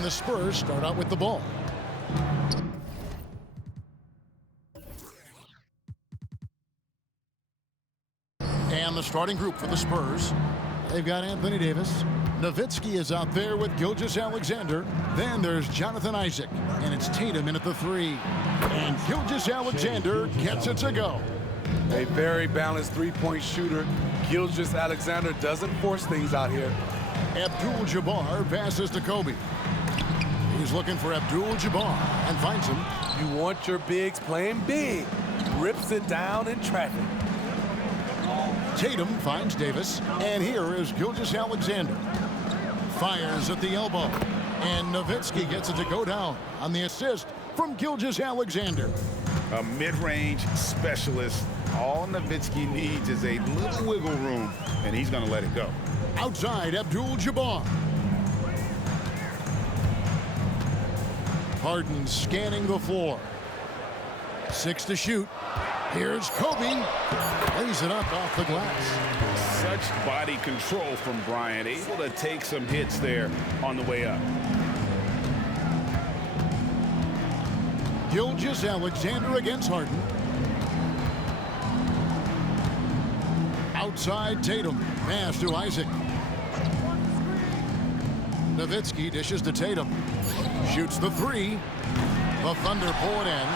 And the Spurs start out with the ball. And the starting group for the Spurs. They've got Anthony Davis. Nowitzki is out there with Gilgeous-Alexander. Then there's Jonathan Isaac. And it's Tatum in at the 3. And Gilgeous-Alexander gets it to go. A very balanced three-point shooter. Gilgeous-Alexander doesn't force things out here. Abdul-Jabbar passes to Kobe. He's looking for Abdul-Jabbar and finds him. You want your bigs playing big. Rips it down in traffic. Tatum finds Davis, and here is Gilgeous-Alexander. Fires at the elbow, and Nowitzki gets it to go down on the assist from Gilgeous-Alexander. A mid-range specialist. All Nowitzki needs is a little wiggle room, and he's going to let it go. Outside, Abdul-Jabbar. Harden scanning the floor. 6 to shoot. Here's Kobe. Lays it up off the glass. Such body control from Bryant. Able to take some hits there on the way up. Gilgeous-Alexander against Harden. Outside Tatum. Pass to Isaac. Nowitzki dishes to Tatum. Shoots the 3. The Thunder pull it in.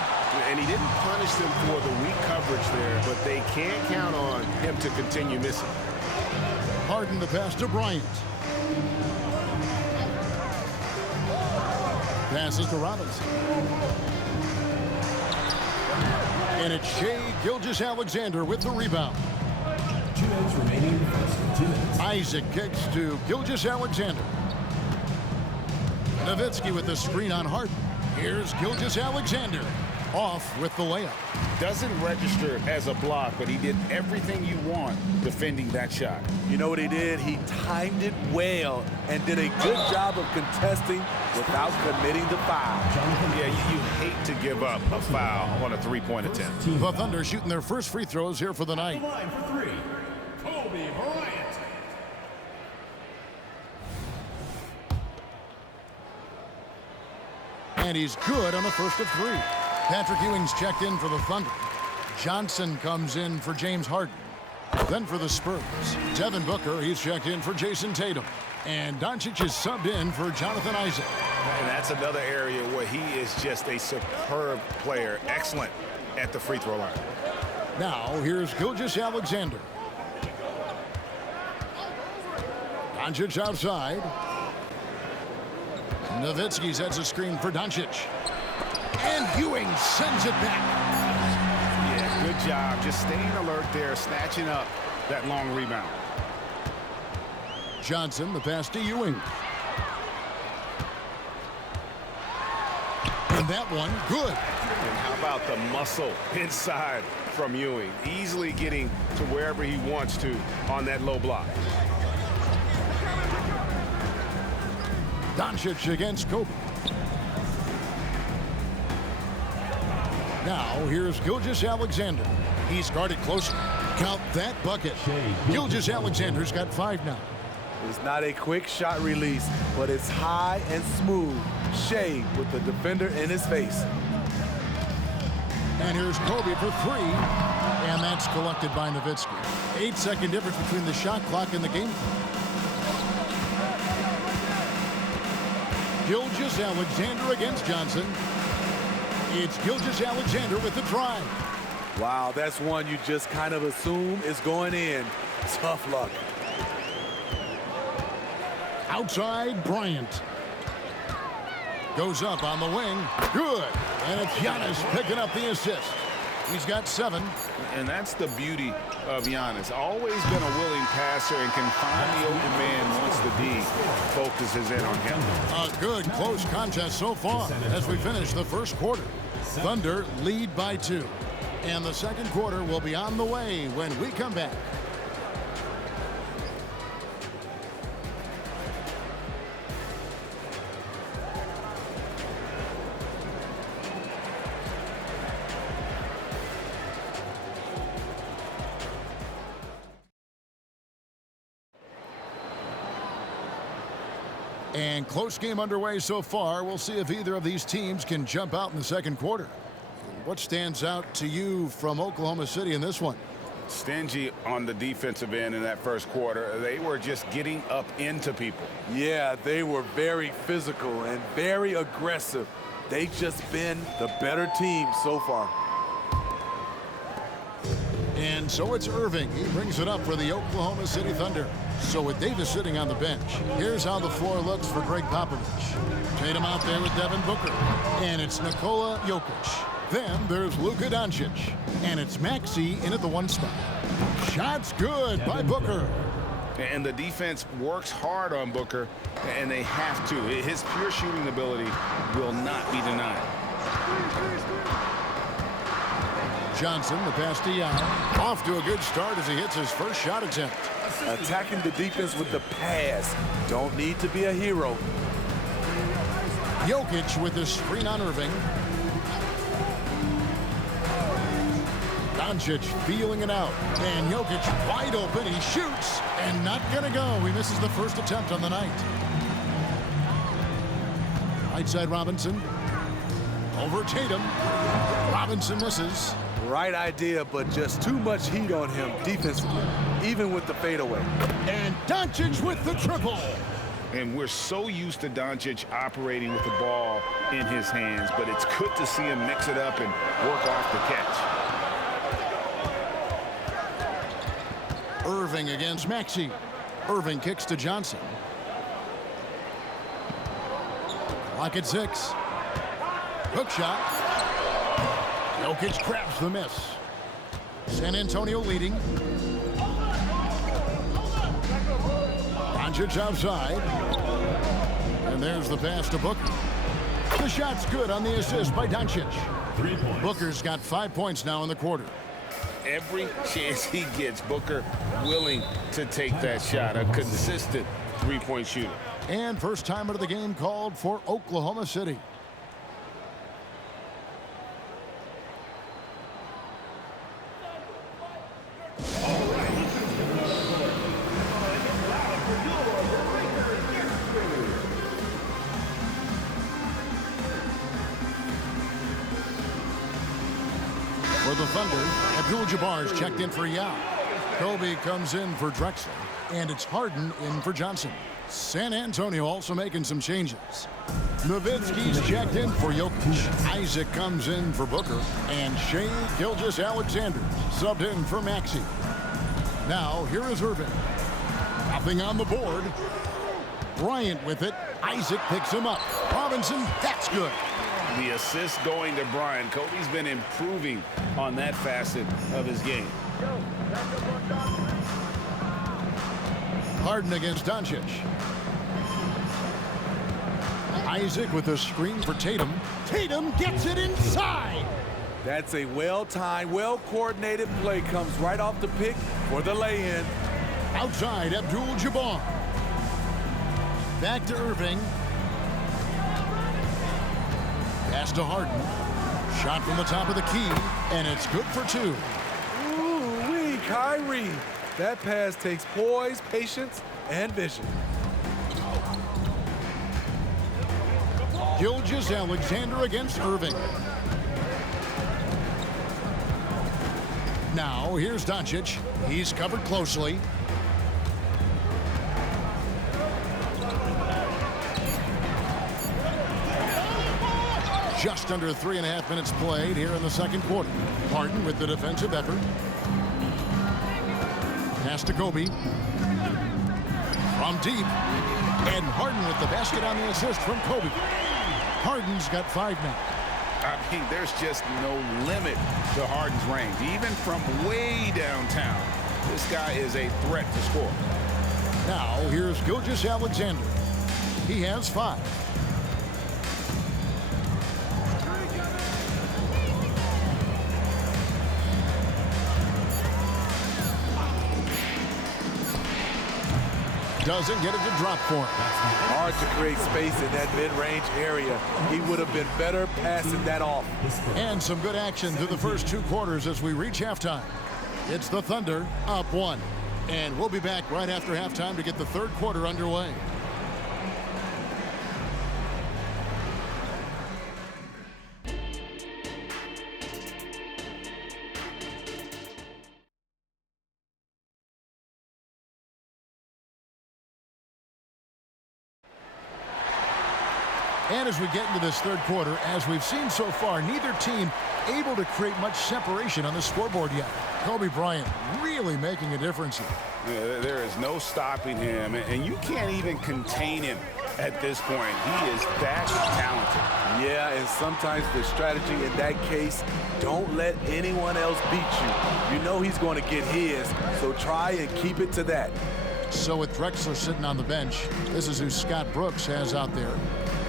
And he didn't punish them for the weak coverage there, but they can't count on him to continue missing. Harden the pass to Bryant. Passes to Robinson. And it's Shai Gilgeous-Alexander with the rebound. 2 minutes remaining in the first. 2 minutes. Isaac kicks to Gilgeous-Alexander. Nowitzki with the screen on Harden. Here's Gilgeous-Alexander. Off with the layup. Doesn't register as a block, but he did everything you want defending that shot. You know what he did? He timed it well and did a good job of contesting without committing the foul. Yeah, you hate to give up a foul on a three-point attempt. The Thunder shooting their first free throws here for the night. Line for 3. Kobe Bryant. And he's good on the first of 3. Patrick Ewing's checked in for the Thunder. Johnson comes in for James Harden. Then for the Spurs, Devin Booker, he's checked in for Jason Tatum. And Doncic is subbed in for Jonathan Isaac. And that's another area where he is just a superb player. Excellent at the free throw line. Now, here's Gilgeous-Alexander. Doncic outside. Nowitzki sets a screen for Doncic. And Ewing sends it back. Yeah, good job. Just staying alert there, snatching up that long rebound. Johnson, the pass to Ewing. And that one, good. And how about the muscle inside from Ewing? Easily getting to wherever he wants to on that low block. Doncic against Kobe. Now, here's Gilgeous-Alexander. He's guarded closely. Count that bucket. Gilgeous-Alexander's got 5 now. It's not a quick shot release, but it's high and smooth. Shai with the defender in his face. And here's Kobe for 3. And that's collected by Nowitzki. 8-second difference between the shot clock and the game clock. Gilgeous-Alexander against Johnson. It's Gilgeous-Alexander with the drive. Wow, that's one you just kind of assume is going in. Tough luck. Outside, Bryant. Goes up on the wing. Good. And it's Giannis picking up the assist. He's got 7. And that's the beauty of Giannis. Always been a willing passer and can find the open man once the D focuses in on him. A good close contest so far as we finish the first quarter. Thunder lead by 2. And the second quarter will be on the way when we come back. And close game underway so far. We'll see if either of these teams can jump out in the second quarter. What stands out to you from Oklahoma City in this one? Stingy on the defensive end in that first quarter. They were just getting up into people. Yeah, they were very physical and very aggressive. They've just been the better team so far. And so it's Irving. He brings it up for the Oklahoma City Thunder. So with Davis sitting on the bench, here's how the floor looks for Greg Popovich. Tatum out there with Devin Booker. And it's Nikola Jokic. Then there's Luka Doncic. And it's Maxey in at the 1 spot. Shots good by Booker. And the defense works hard on Booker, and they have to. His pure shooting ability will not be denied. Johnson, the pass to Young. Off to a good start as he hits his first shot attempt. Attacking the defense with the pass. Don't need to be a hero. Jokic with the screen on Irving. Doncic feeling it out. And Jokic wide open. He shoots and not going to go. He misses the first attempt on the night. Right side Robinson. Over Tatum. Robinson misses. Right idea, but just too much heat on him defensively, even with the fadeaway. And Doncic with the triple. And we're so used to Doncic operating with the ball in his hands, but it's good to see him mix it up and work off the catch. Irving against Maxey. Irving kicks to Johnson. Clock at 6. Hook shot. Jokic grabs the miss. San Antonio leading. Doncic outside. And there's the pass to Booker. The shot's good on the assist by Doncic. 3 points. Booker's got 5 points now in the quarter. Every chance he gets, Booker willing to take that shot. A consistent three-point shooter. And first time out of the game called for Oklahoma City. For the Thunder, Abdul-Jabbar's checked in for Yao. Kobe comes in for Drexler. And it's Harden in for Johnson. San Antonio also making some changes. Nowitzki's checked in for Jokic. Isaac comes in for Booker. And Shai Gilgeous-Alexander subbed in for Maxey. Now, here is Irving. Nothing on the board. Bryant with it. Isaac picks him up. Robinson, that's good. The assist going to Bryant. Kobe's been improving on that facet of his game. Harden against Doncic. Isaac with a screen for Tatum. Tatum gets it inside. That's a well-timed, well-coordinated play. Comes right off the pick for the lay-in. Outside, Abdul-Jabbar. Back to Irving. Pass to Harden. Shot from the top of the key, and it's good for 2. Ooh-wee, Kyrie. That pass takes poise, patience, and vision. Gilgeous-Alexander against Irving. Now, here's Doncic. He's covered closely. Just under 3.5 minutes played here in the second quarter. Harden with the defensive effort. Pass to Kobe. From deep. And Harden with the basket on the assist from Kobe. Harden's got 5 now. I mean, there's just no limit to Harden's range. Even from way downtown, this guy is a threat to score. Now, here's Gilgeous-Alexander. He has 5. Doesn't get it to drop for him. Hard to create space in that mid-range area. He would have been better passing that off. And some good action through the first 2 quarters as we reach halftime. It's the Thunder up 1. And we'll be back right after halftime to get the third quarter underway. And as we get into this third quarter, as we've seen so far, neither team able to create much separation on the scoreboard yet. Kobe Bryant really making a difference here. Yeah, there is no stopping him, and you can't even contain him at this point. He is that talented. Yeah, and sometimes the strategy in that case, don't let anyone else beat you. You know he's going to get his, so try and keep it to that. So with Drexler sitting on the bench, this is who Scott Brooks has out there.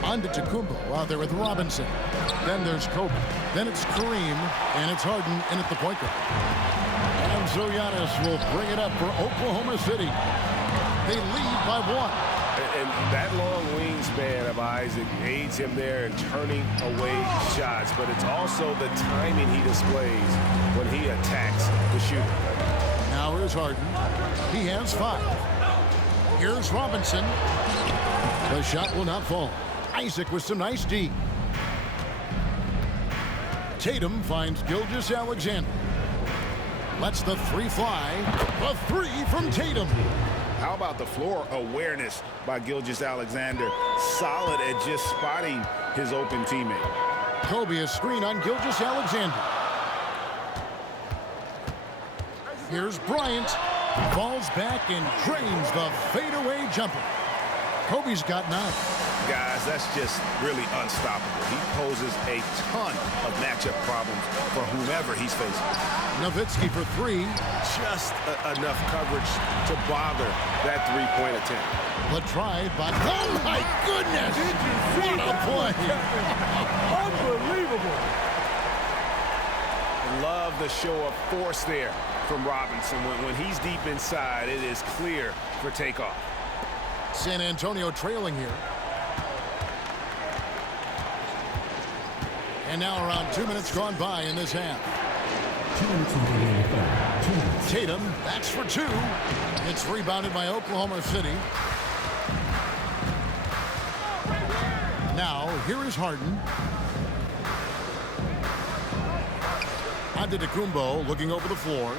Antetokounmpo out there with Robinson. Then there's Kobe. Then it's Kareem, and it's Harden in at the point guard. And so Giannis will bring it up for Oklahoma City. They lead by 1. And that long wingspan of Isaac aids him there in turning away shots, but it's also the timing he displays when he attacks the shooter. Now here's Harden. He has 5. Here's Robinson. The shot will not fall. Isaac with some nice D. Tatum finds Gilgeous-Alexander. Lets the 3 fly. The 3 from Tatum. How about the floor awareness by Gilgeous-Alexander? Solid at just spotting his open teammate. Kobe a screen on Gilgeous-Alexander. Here's Bryant. Falls back and drains the fadeaway jumper. Kobe's got 9. Guys, that's just really unstoppable. He poses a ton of matchup problems for whomever he's facing. Nowitzki for 3. Just enough coverage to bother that three-point attempt. The try by... Oh, my goodness! What a play! Unbelievable. Love the show of force there from Robinson. When he's deep inside, it is clear for takeoff. San Antonio trailing here. And now around 2 minutes gone by in this half. 2 minutes remaining in the third. 2 minutes. Tatum, that's for 2. It's rebounded by Oklahoma City. Now, here is Harden. Antetokounmpo looking over the floor.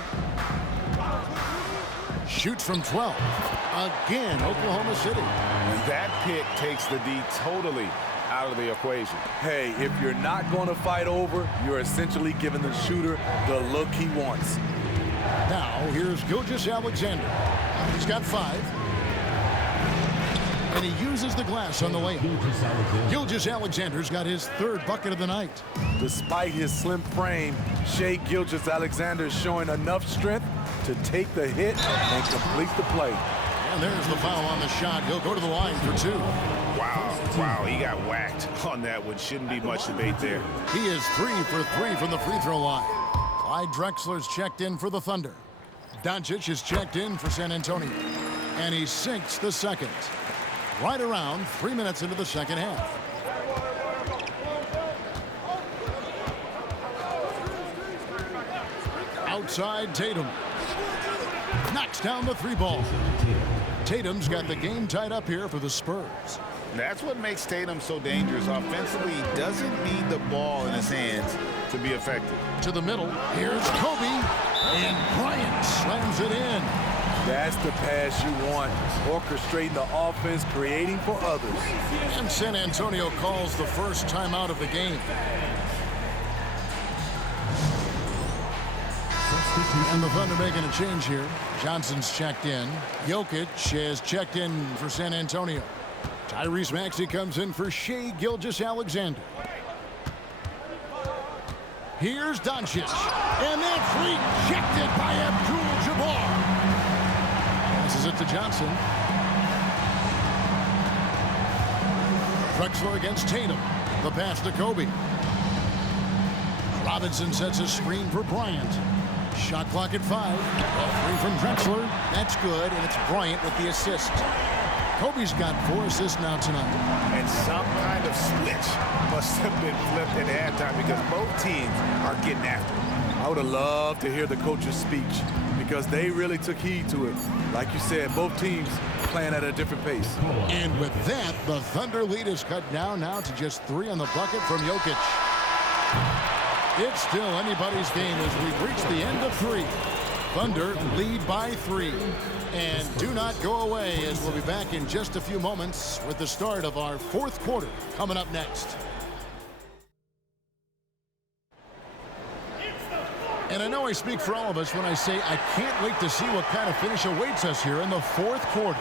Shoots from 12. Again, Oklahoma City. And that pick takes the D totally out of the equation. Hey, if you're not going to fight over, you're essentially giving the shooter the look he wants. Now, here's Gilgeous-Alexander. He's got 5. And he uses the glass on the layup. Gilgeous-Alexander's got his 3rd bucket of the night. Despite his slim frame, Shai Gilgeous-Alexander is showing enough strength to take the hit and complete the play. And there's the foul on the shot. He'll go to the line for 2. Wow, he got whacked on that one. Shouldn't be much debate there. He is 3 for 3 from the free throw line. Clyde Drexler's checked in for the Thunder. Doncic is checked in for San Antonio. And he sinks the second. Right around 3 minutes into the second half. Outside Tatum. Knocks down the 3 ball. Tatum's got the game tied up here for the Spurs. That's what makes Tatum so dangerous. Offensively, he doesn't need the ball in his hands to be effective. To the middle. Here's Kobe. And Bryant slams it in. That's the pass you want. Orchestrating the offense, creating for others. And San Antonio calls the first timeout of the game. And the Thunder making a change here. Johnson's checked in. Jokic has checked in for San Antonio. Tyrese Maxey comes in for Shai Gilgeous-Alexander. Here's Doncic. And that's rejected by Abdul-Jabbar. Passes it to Johnson. Drexler against Tatum. The pass to Kobe. Robinson sets a screen for Bryant. Shot clock at 5. A 3 from Drexler. That's good, and it's Bryant with the assist. Kobe's got 4 assists now tonight. And some kind of switch must have been flipped at halftime because both teams are getting after it. I would have loved to hear the coach's speech because they really took heed to it. Like you said, both teams playing at a different pace. And with that, the Thunder lead is cut down now to just 3 on the bucket from Jokic. It's still anybody's game as we've reached the end of 3. Thunder lead by 3. And do not go away, as we'll be back in just a few moments with the start of our fourth quarter coming up next. And I know I speak for all of us when I say I can't wait to see what kind of finish awaits us here in the fourth quarter.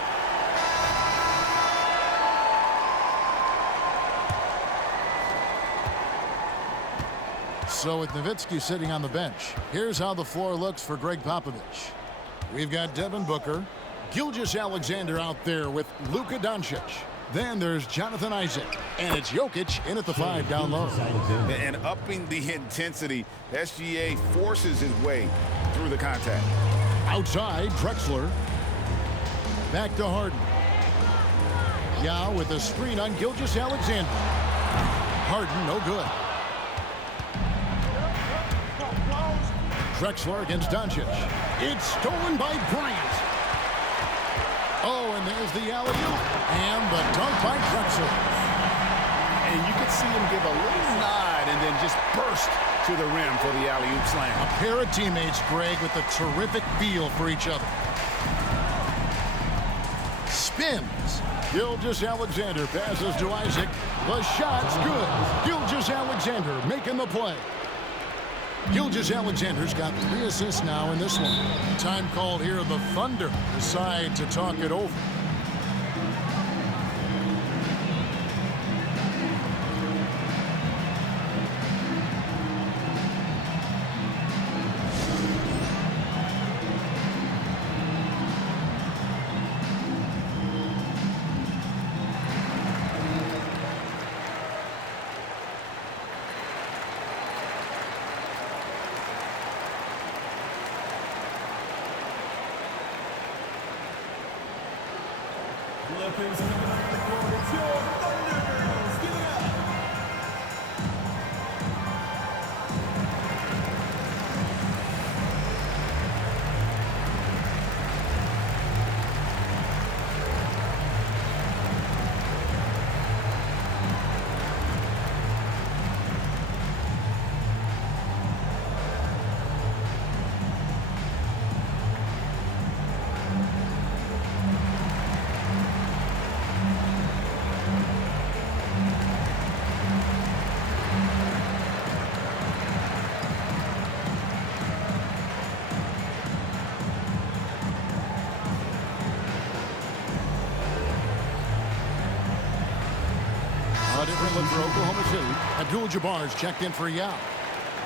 So with Nowitzki sitting on the bench, here's how the floor looks for Greg Popovich. We've got Devin Booker, Gilgeous-Alexander out there with Luka Doncic. Then there's Jonathan Isaac, and it's Jokic in at the 5 down low. And upping the intensity, SGA forces his way through the contact. Outside, Drexler. Back to Harden. Yao with a screen on Gilgeous-Alexander. Harden, no good. Drexler against Doncic. It's stolen by Bryant. Oh, and there's the alley-oop. And the dunk by Drexler. And you could see him give a little nod and then just burst to the rim for the alley-oop slam. A pair of teammates, Greg, with a terrific feel for each other. Spins. Gilgeous-Alexander passes to Isaac. The shot's good. Gilgeous-Alexander making the play. Gilgeous-Alexander's got 3 assists now in this one. Time called here. The Thunder decide to talk it over. Ladies and gentlemen, it's your Thunder Girls. Give it up. A different look for Oklahoma City. Abdul-Jabbar's checked in for Yao.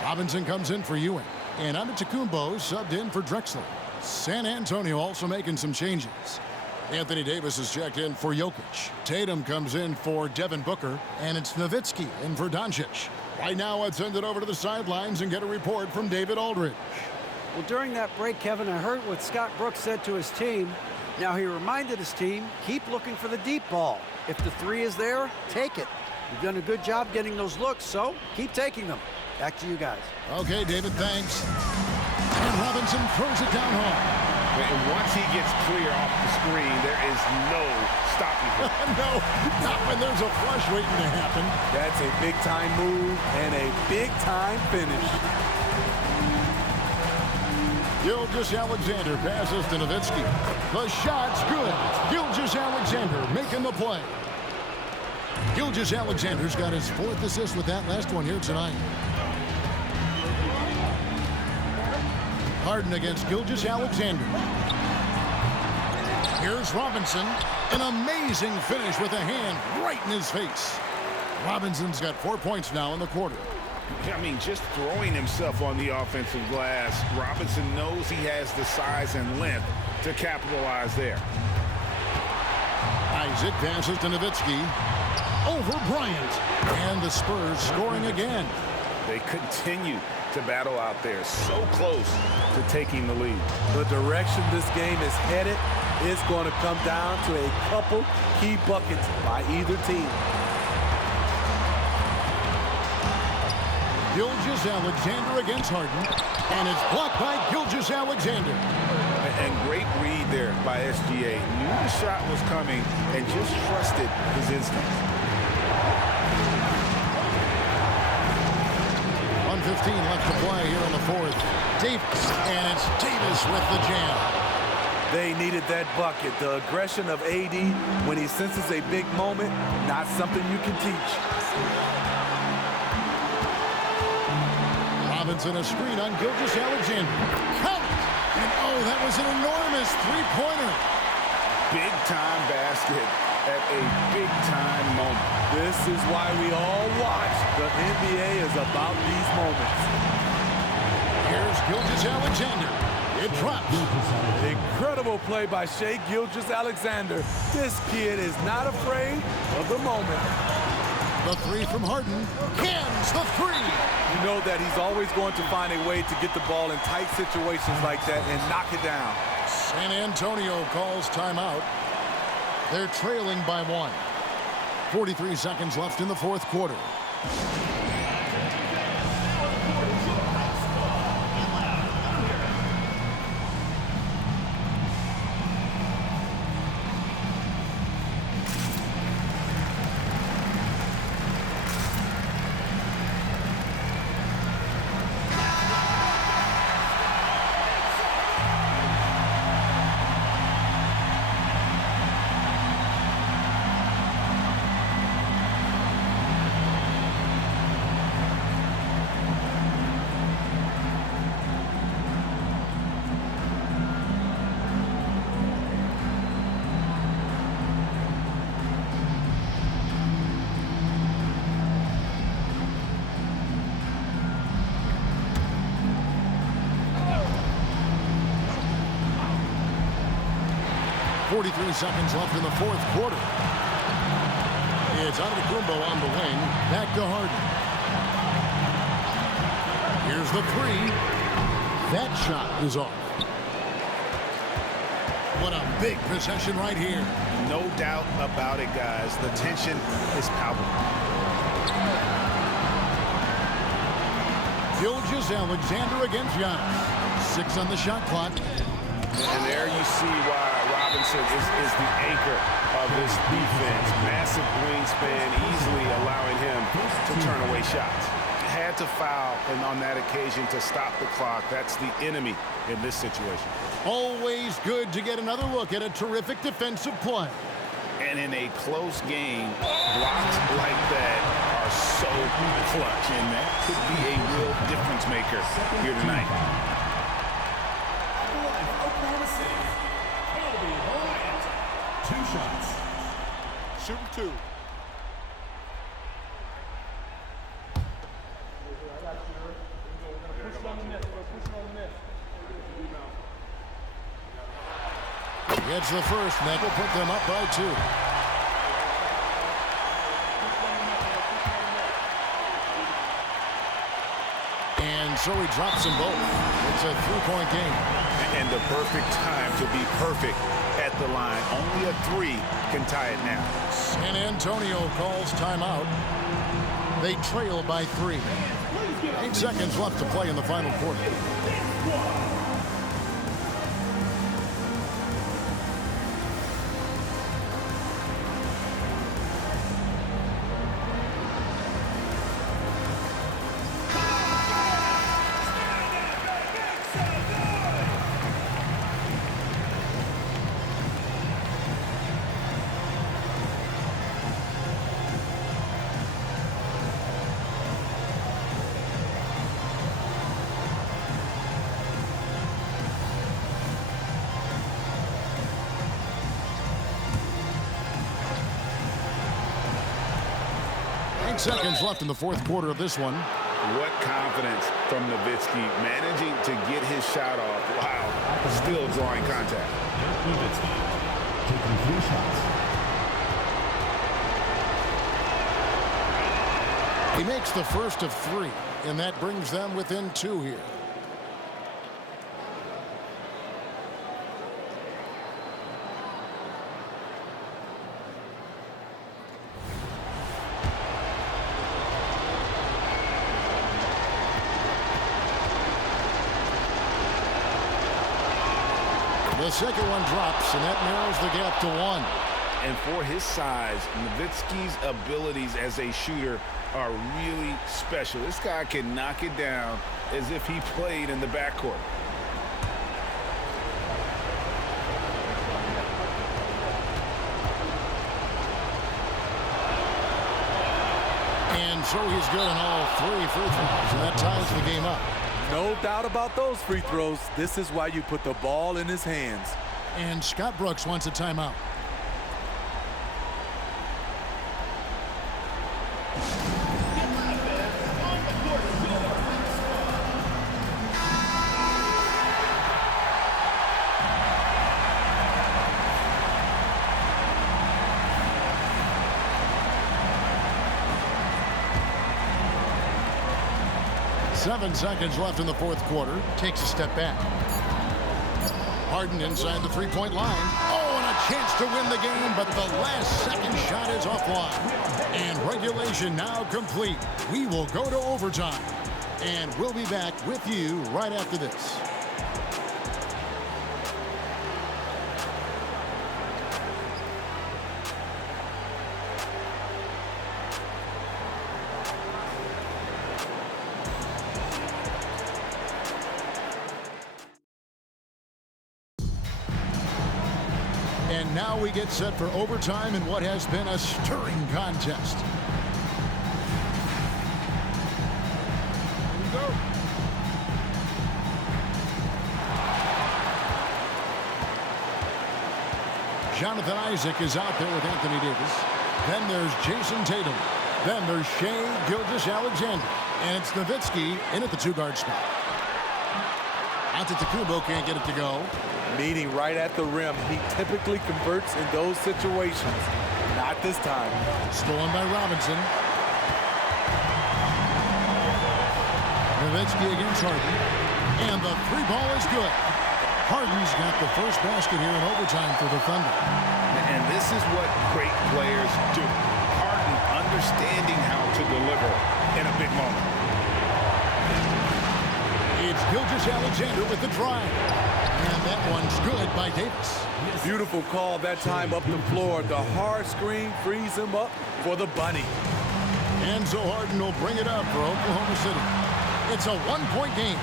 Robinson comes in for Ewing. And Antetokounmpo subbed in for Drexler. San Antonio also making some changes. Anthony Davis is checked in for Jokic. Tatum comes in for Devin Booker. And it's Nowitzki in for Doncic. Right now, let's send it over to the sidelines and get a report from David Aldridge. Well, during that break, Kevin, I heard what Scott Brooks said to his team. Now, he reminded his team, keep looking for the deep ball. If the 3 is there, take it. You've done a good job getting those looks, so keep taking them. Back to you guys. Okay, David, thanks. And Robinson throws it down home. And once he gets clear off the screen, there is no stopping him. No, not when there's a flush waiting to happen. That's a big-time move and a big-time finish. Gilgeous-Alexander passes to Nowitzki. The shot's good. Gilgeous-Alexander making the play. Gilgeous-Alexander's got his 4th assist with that last one here tonight. Harden against Gilgeous-Alexander. Here's Robinson. An amazing finish with a hand right in his face. Robinson's got 4 points now in the quarter. I mean, just throwing himself on the offensive glass, Robinson knows he has the size and length to capitalize there. Isaac passes to Nowitzki. Over Bryant. And the Spurs scoring again. They continue to battle out there, so close to taking the lead. The direction this game is headed is going to come down to a couple key buckets by either team. Gilgeous-Alexander against Harden. And it's blocked by Gilgeous-Alexander. And great read there by SGA. Knew the shot was coming and just trusted his instincts. 1:15 left to play here in the 4th. Davis, and it's Davis with the jam. They needed that bucket. The aggression of AD when he senses a big moment, not something you can teach. Robinson a screen on Gilgeous-Alexander. Count it! And oh, that was an enormous three-pointer. Big-time basket at a big-time moment. This is why we all watch. The NBA is about these moments. Here's Gilgeous-Alexander. It drops. Incredible play by Shai Gilgeous-Alexander. This kid is not afraid of the moment. The three from Harden. Cans the three. You know that he's always going to find a way to get the ball in tight situations like that and knock it down. San Antonio calls timeout. They're trailing by 1. 43 seconds left in the fourth quarter. .43 seconds left in the fourth quarter. It's Antetokounmpo on the wing. Back to Harden. Here's the three. That shot is off. What a big possession right here. No doubt about it, guys. The tension is palpable. Gilgeous-Alexander against Giannis. 6 on the shot clock. And there you see why Robinson is the anchor of this defense. Massive wingspan, easily allowing him to turn away shots. Had to foul, and on that occasion to stop the clock. That's the enemy in this situation. Always good to get another look at a terrific defensive play. And in a close game, blocks like that are so clutch, and that could be a real difference maker here tonight. Shooting 2. Gets the first, and that will put them up by 2. And so he drops them both. It's a 3-point game. And the perfect time to be perfect at the line. Only a 3 can tie it now. San Antonio calls timeout. They trail by 3. 8 seconds left to play in the final quarter. Seconds left in the fourth quarter of this one. What confidence from Nowitzki, managing to get his shot off. Wow, still drawing contact. Nowitzki taking 3 shots. He makes the first of 3, and that brings them within 2 here. The second one drops, and that narrows the gap to 1. And for his size, Nowitzki's abilities as a shooter are really special. This guy can knock it down as if he played in the backcourt. so he's good on all 3 free throws, and that ties the game up. No doubt about those free throws. This is why you put the ball in his hands. And Scott Brooks wants a timeout. Seven seconds left in the fourth quarter. Takes a step back. Harden inside the three-point line. Oh, and a chance to win the game, but the last second shot is offline. And regulation now complete. We will go to overtime. And we'll be back with you right after this. And now we get set for overtime in what has been a stirring contest. Here we go. Jonathan Isaac is out there with Anthony Davis. Then there's Jason Tatum. Then there's Shai Gilgeous-Alexander. And it's Nowitzki in at the two-guard spot. Antetokounmpo can't get it to go. Meeting right at the rim. He typically converts in those situations. Not this time. Stolen by Robinson. Nowitzki against Harden. And the three ball is good. Harden's got the first basket here in overtime for the Thunder. And this is what great players do. Harden understanding how to deliver in a big moment. It's Gilgeous-Alexander with the drive. And that one's good by Davis. Beautiful call that time up the floor. The hard screen frees him up for the bunny. And so Harden will bring it up for Oklahoma City. It's a one-point game.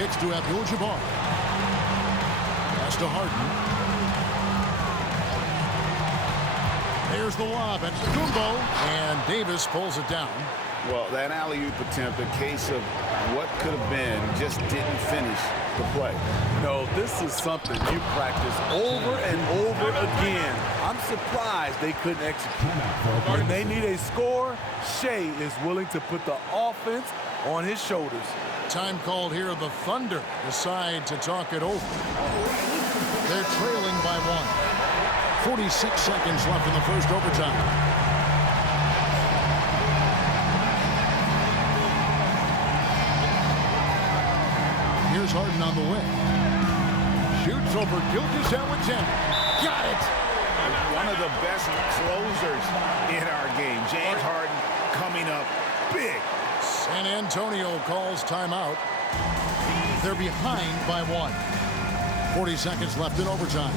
Kicks to Abdul-Jabbar. Pass to Harden. There's the lob. It's Kumbo. And Davis pulls it down. Well, that alley-oop attempt, a case of what could have been, just didn't finish the play. No, this is something you practice over and over again. I'm surprised they couldn't execute. When they need a score, Shai is willing to put the offense on his shoulders. Time called here. The Thunder decide to talk it over. They're trailing by 1. 46 seconds left in the first overtime. Here's Harden on the wing. Shoots over Gilgeous-Alexander. Got it! One of the best closers in our game. James Harden coming up big. San Antonio calls timeout. They're behind by 1. 40 seconds left in overtime.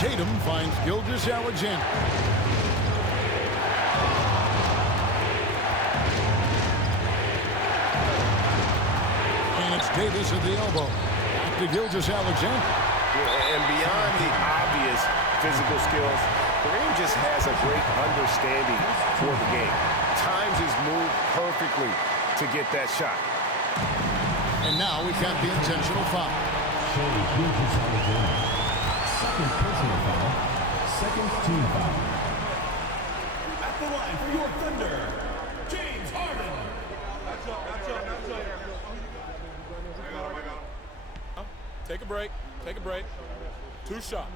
Tatum finds Gilgeous-Alexander. And it's Davis at the elbow. Back to Gilgeous-Alexander. And beyond the obvious physical skills, Kareem just has a great understanding for the game. Times his move perfectly to get that shot. And now we've got the intentional foul. Second personal foul. Second team foul. At the line for your Thunder, James Harden. Take a break. Take a break. 2 shots.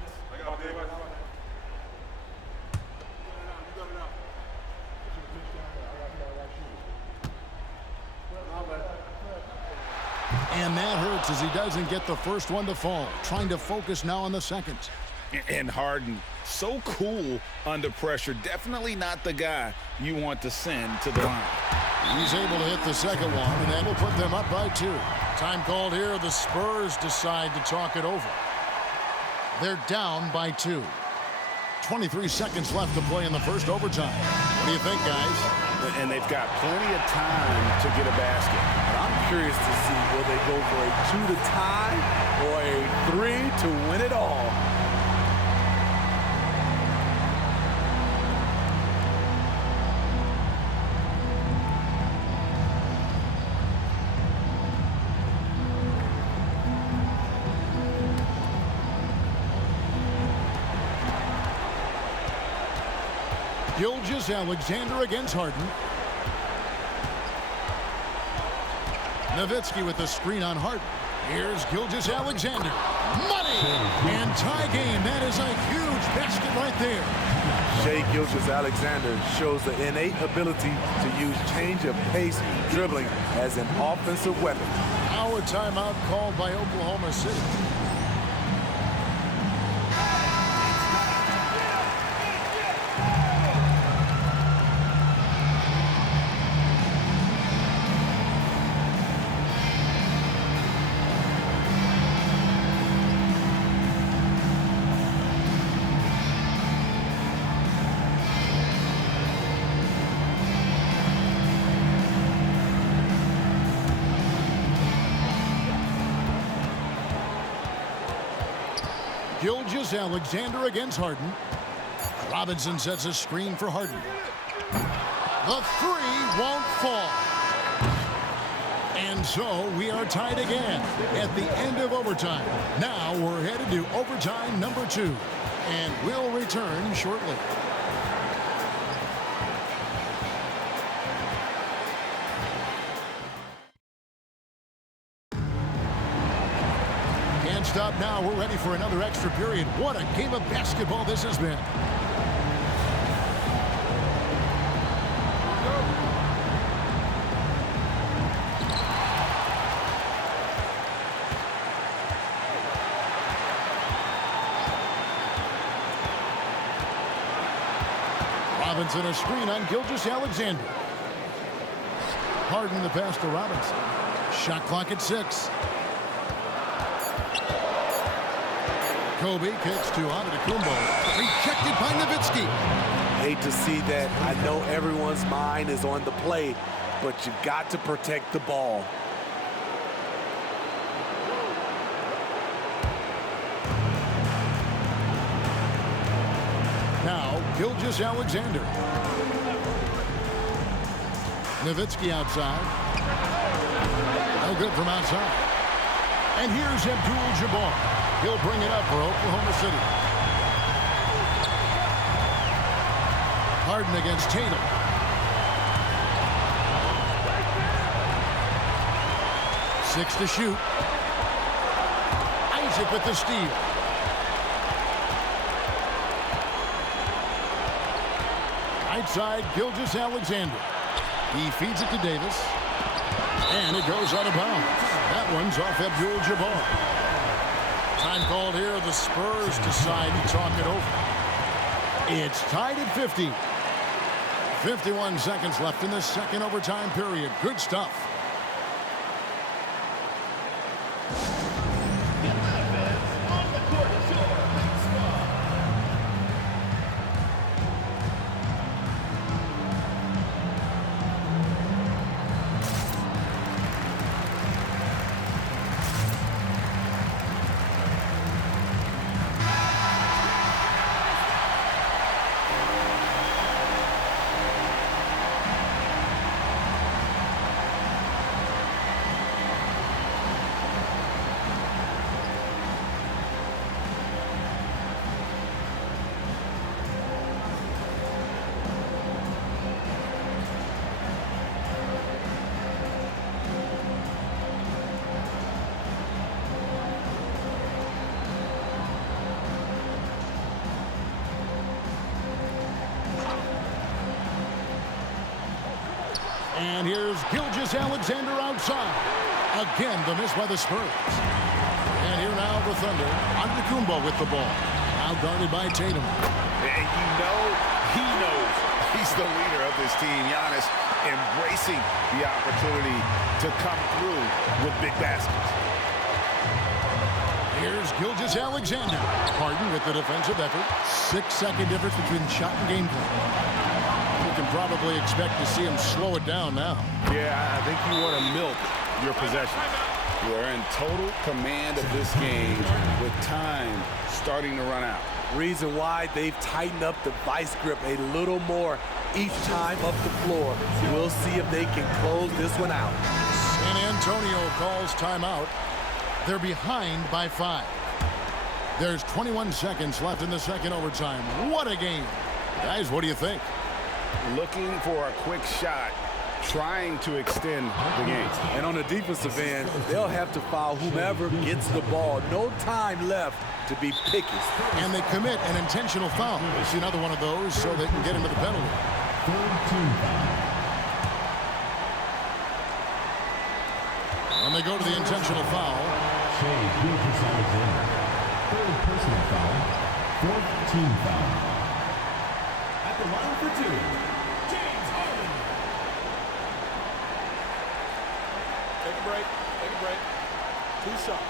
And that hurts as he doesn't get the first one to fall. Trying to focus now on the second. And Harden, so cool under pressure. Definitely not the guy you want to send to the line. He's able to hit the second one, and that will put them up by 2. Time called here. The Spurs decide to talk it over. They're down by 2. 23 seconds left to play in the first overtime. What do you think, guys? And they've got plenty of time to get a basket. But I'm curious to see, will they go for a 2 to tie or a 3 to win it all? Alexander against Harden. Nowitzki with the screen on Harden. Here's Alexander. Money! And tie game. That is a huge basket right there. Shai Alexander shows the innate ability to use change of pace dribbling as an offensive weapon. Now a timeout called by Oklahoma City. Alexander against Harden. Robinson sets a screen for Harden. The 3 won't fall. And so we are tied again at the end of overtime. Now we're headed to overtime number 2. And we'll return shortly. Stop now. We're ready for another extra period. What a game of basketball this has been. Robinson a screen on Alexander. Harden the pass to Robinson. Shot clock at 6. Kobe kicks to Antetokounmpo. Rejected by Nowitzki. Hate to see that. I know everyone's mind is on the play, but you got to protect the ball. Now, Alexander. Nowitzki outside. No good from outside. And here's Abdul-Jabbar. He'll bring it up for Oklahoma City. Harden against Tatum. Six to shoot. Isaac with the steal. Right side, Alexander. He feeds it to Davis. And it goes out of bounds. That one's off Abdul-Jabbar. Time called here. The Spurs decide to talk it over. It's tied at 50. 51 seconds left in the second overtime period. Good stuff. And here's Alexander outside. Again, the miss by the Spurs. And here now the Thunder. Antetokounmpo with the ball. Now guarded by Tatum. And you know he knows He's the leader of this team. Giannis embracing the opportunity to come through with big baskets. Here's Gilgeous-Alexander. Harden with the defensive effort. 6-second difference between shot and game plan. You can probably expect to see him slow it down now. Yeah, I think you want to milk your possession. We're in total command of this game with time starting to run out. Reason why they've tightened up the vice grip a little more each time up the floor. We'll see if they can close this one out. San Antonio calls timeout. They're behind by 5. There's 21 seconds left in the second overtime. What a game. Guys, what do you think? Looking for a quick shot, trying to extend the game. And on the defensive end, they'll have to foul whomever gets the ball. No time left to be picky. And they commit an intentional foul. It's another one of those so they can get into the penalty. And they go to the intentional foul. Third personal foul. Fourth team foul. At the line for 2, James Harden. Take a break. Take a break. 2 shots.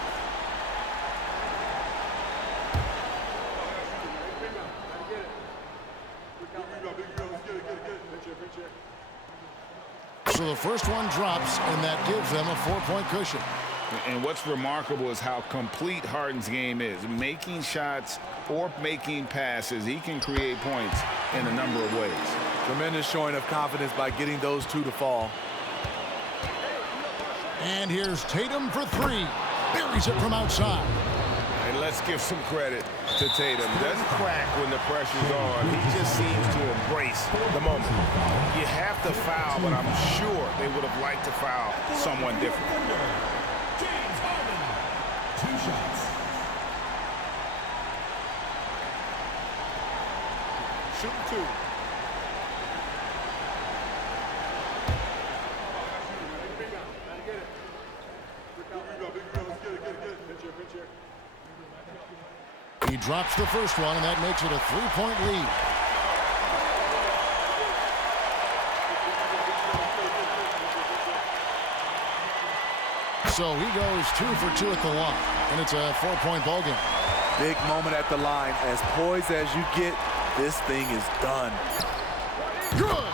So the first one drops, and that gives them a 4-point cushion. And what's remarkable is how complete Harden's game is. Making shots or making passes, he can create points in a number of ways. Tremendous showing of confidence by getting those 2 to fall. And here's Tatum for 3. Buries it from outside. And let's give some credit to Tatum. Doesn't crack when the pressure's on. He just seems to embrace the moment. You have to foul, but I'm sure they would have liked to foul someone different. James Harden. 2 shots. Shooting 2. He drops the first one, and that makes it a 3-point lead. So he goes 2 for 2 at the line, and it's a 4-point ball game. Big moment at the line. As poised as you get, this thing is done. Good!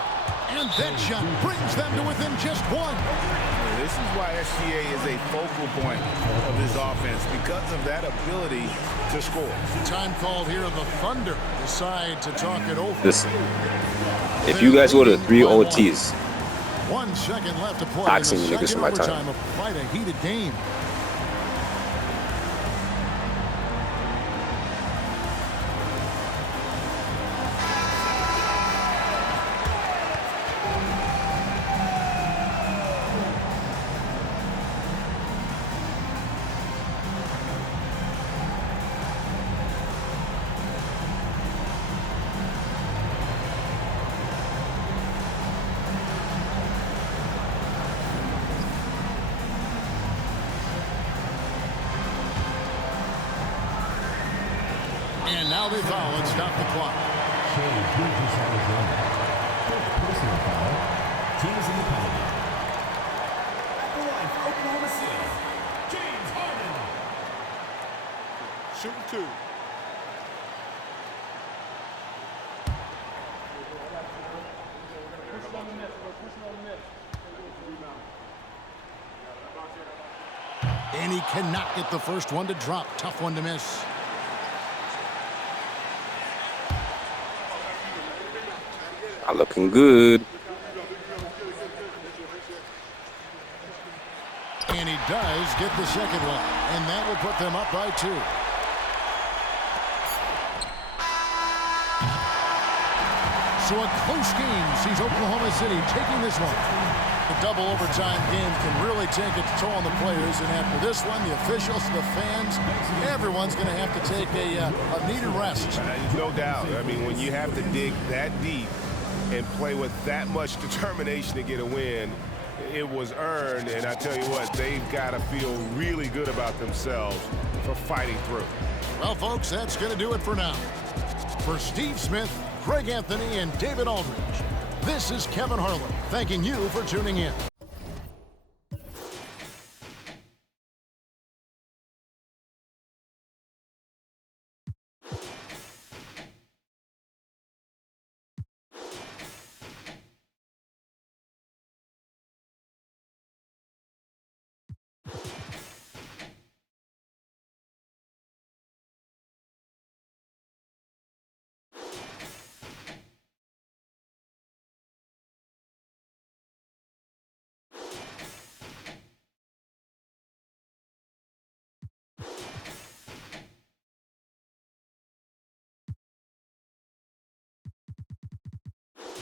And that shot brings them to within just 1. This is why SGA is a focal point of this offense, because of that ability to score. Time called here. The Thunder decide to talk it over. Listen, if you guys go to 3 OTs, 1 second left to play. Boxing in the niggas second for my time. overtime of quite a heated game. And now they foul and stop the clock. Fifth personal foul. Team is in the penalty. At the line for Oklahoma City, James Harden. Shooting 2. And he cannot get the first one to drop. Tough one to miss. I'm looking good. And he does get the second one. And that will put them up by 2. So a close game sees Oklahoma City taking this one. The double overtime game can really take its toll on the players. And after this one, the officials, the fans, everyone's going to have to take a needed rest. No doubt. I mean, when you have to dig that deep and play with that much determination to get a win, it was earned. And I tell you what, they've got to feel really good about themselves for fighting through. Well, folks, that's going to do it for now. For Steve Smith, Craig Anthony, and David Aldridge. This is Kevin Harlan, thanking you for tuning in.